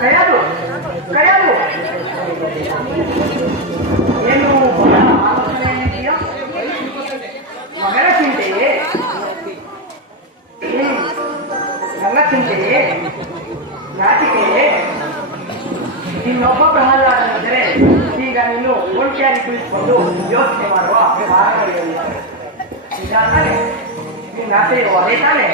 ಕೈಯಾದು ಕೈಯಾದು ಏನು ಆಲೋಚನೆ ಇದೆಯಾ? ಮಗಳ ಚಿಂತೆಯೇ? ನನ್ನ ಚಿಂತೆಯೇ? ನಾಟಿಕೆಯೇ? ಇನ್ನೊಬ್ಬ ಪ್ರಹ್ಲಾದನಿದ್ದರೆ ಈಗ ನೀನು ಒಂಟಿಯಾಗಿ ಕುಳಿತುಕೊಂಡು ಯೋಚನೆ ಮಾಡುವ ಕಾರಣಗಳಿಲ್ಲ. ನಿಜ ತಾನೆ? ನಿನ್ನ ಆಸೆಯು ಅದೇ ತಾನೆ?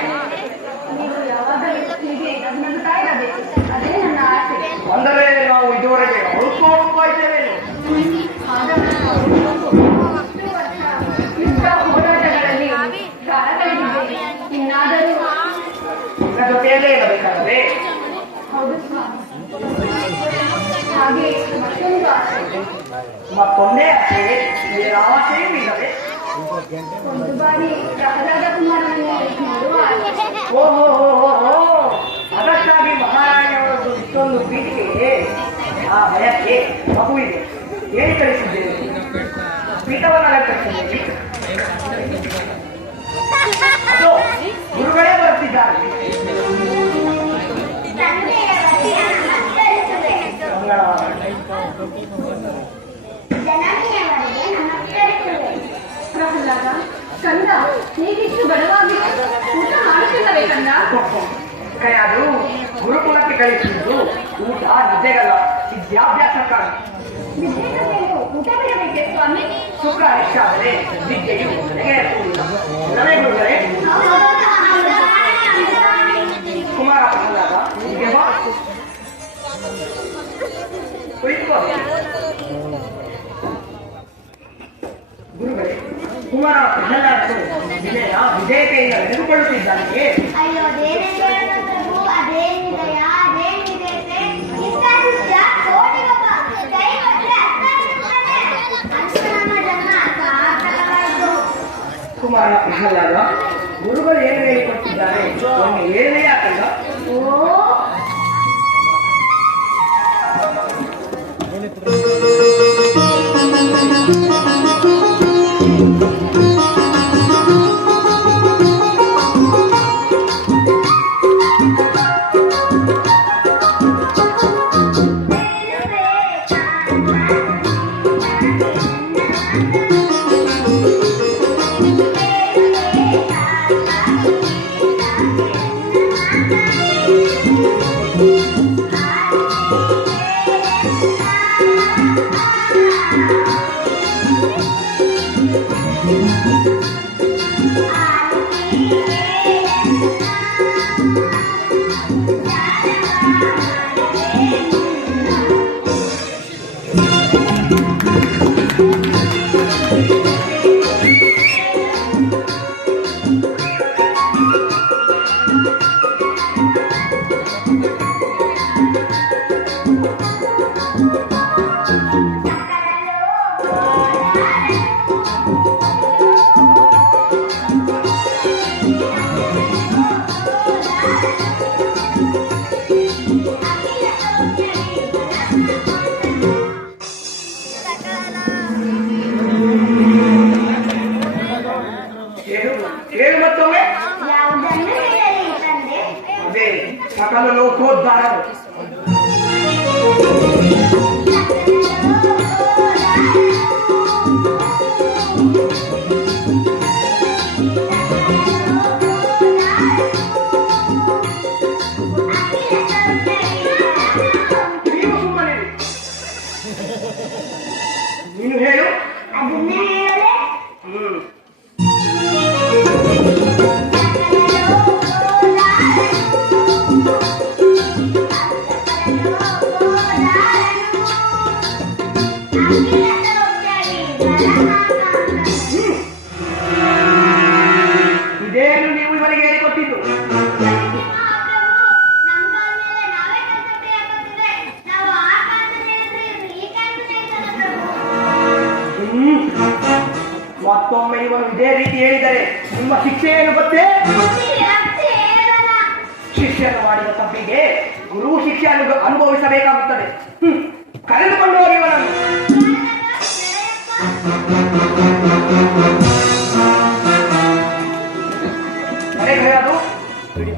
ನೀವು ಯಾವಾಗಲೂ ಹೀಗೆ ನಗುತ್ತಾ ಇರಬೇಕು, ಅದೇ ನನ್ನ ಆಸೆ. ಅಂದರೆ ನಾವು ಇದುವರೆಗೆ ಹುಡುಕೋಡ್ತಾ ಇದ್ದೇವೇನು? ಯುದ್ಧ ಹೋರಾಟಗಳಲ್ಲಿ ಕಾಲ ಕಳೆದಿದ್ದೇನೆ. ಇನ್ನಾದರೂ ನಿನ್ನ ಜೊತೆಯಲ್ಲೇ ಇರಬೇಕಾದರೆ? ಹೌದು ಸ್ವಾಮಿ. ಹಾಗೆ ಮತ್ತೊಂದು ಆಸೆ. ಮತ್ತೊಂದೇ ಆಸೆ? ಯಾವ ಆಸೆಯೂ ಇಲ್ಲವೇ? ಒಂದು ಬಾರಿ ಪ್ರಹ್ಲಾದ ಕುಮಾರನನ್ನು ನೋಡುವ ಆಸೆ. ಓಹೋ, ಅದಕ್ಕಾಗಿ ಮಹಾರಾಣಿಯವರದ್ದು ಇಷ್ಟೊಂದು ಪೀಠಿಗೆ, ಆ ಭಯಕ್ಕೆ ಮಗುವಿದೆ ಹೇಳಿ ಕಳಿಸಿದ್ದೇನೆ. ಪೀಠವನ್ನು ಅಲಂಕರಿಸಿದ್ದೇನೆ. ಅದು ಗುರುಗಳೇ ಬರುತ್ತಿದ್ದಾರೆ. ಪ್ರಹ್ಲಾದ, ಕಂದ, ನೀವಿಷ್ಟು ಬಡವಾಗಿದೆ, ಊಟ ಮಾಡುತ್ತಿಲ್ಲವೇ ಕಂದ? ಅದು ಗುರುಕುಲಕ್ಕೆ ಕಳಿಸುವುದು ಊಟ ನಿದ್ದೆಗಲ್ಲ, ವಿದ್ಯಾಭ್ಯಾಸಕ್ಕಾಗಿ. ವಿದ್ಯೆಯನ್ನು ಊಟ ಬಿಡಬೇಕೆ ಸ್ವಾಮಿ? ಸುಖ ಹೆಚ್ಚಾದರೆ ವಿದ್ಯೆಯು ನನಗೆ ಗುರುಗಳೇ. ಕುಮಾರ ಪ್ರಹ್ಲಾದ, ಹೀಗೆ ಬಾ, ಕುಳಿತುಕೋ. ಗುರುಗಳೇ, ಕುಮಾರ ಪ್ರಹ್ಲಾದನು ವಿಧೇಯತೆಯಿಂದ ನಡೆದುಕೊಳ್ಳುತ್ತಿದ್ದಾನೆ. ಅಯ್ಯೋ ದೇವೇಂದ್ರ ಪ್ರಭು, ಅದೇನಿದೆಯ ಅದೇನಿದೆ ಇಷ್ಟಾದಿಷ್ಟ ಕೋಟಿಗೊಬ್ಬ ಕೈ ಕೊಟ್ಟರೆ ಅಷ್ಟು ನಮ್ಮ ಜನ್ಮ ಸಾರ್ಥಕವಾಯಿತು. ಕುಮಾರ ಪ್ರಹ್ಲಾದ, ಗುರುಗಳು ಏನು ಹೇಳಿಕೊಟ್ಟಿದ್ದಾರೆ ಒಮ್ಮೆ ಹೇಳಲೇ ಯಾಕಲ್ಲ? ಹೇಳು ಮತ್ತೊಮ್ಮೆ. ಯಾವುದನ್ನು ಹೇಳಲಿ ತಂದೆ? ಅದೇ ಸಕಲ ಲೋಕೋದ್ಧಾರರು. ನೀವು ಸುಮ್ಮನೆ ನೀನು ಹೇಳು. ಅದನ್ನೇ ಹೇಳಲೇ? ಇದೇನು ನೀವು ಇವರಿಗೆ ಹೇಳಿಕೊಟ್ಟಿದ್ದು? ಮತ್ತೊಮ್ಮೆ ಇವನು ಇದೇ ರೀತಿ ಹೇಳಿದರೆ ನಿಮ್ಮ ಶಿಕ್ಷೆ ಏನು ಗೊತ್ತೇ? ಶಿಕ್ಷೆಯನ್ನು ಮಾಡಿದ ತಪ್ಪಿಗೆ ಗುರು ಶಿಕ್ಷೆ ಅನುಭವಿಸಬೇಕಾಗುತ್ತದೆ. ಕರೆದುಕೊಂಡು ಹೋಗಿ ಇವನನ್ನು. ಬಿಡಿ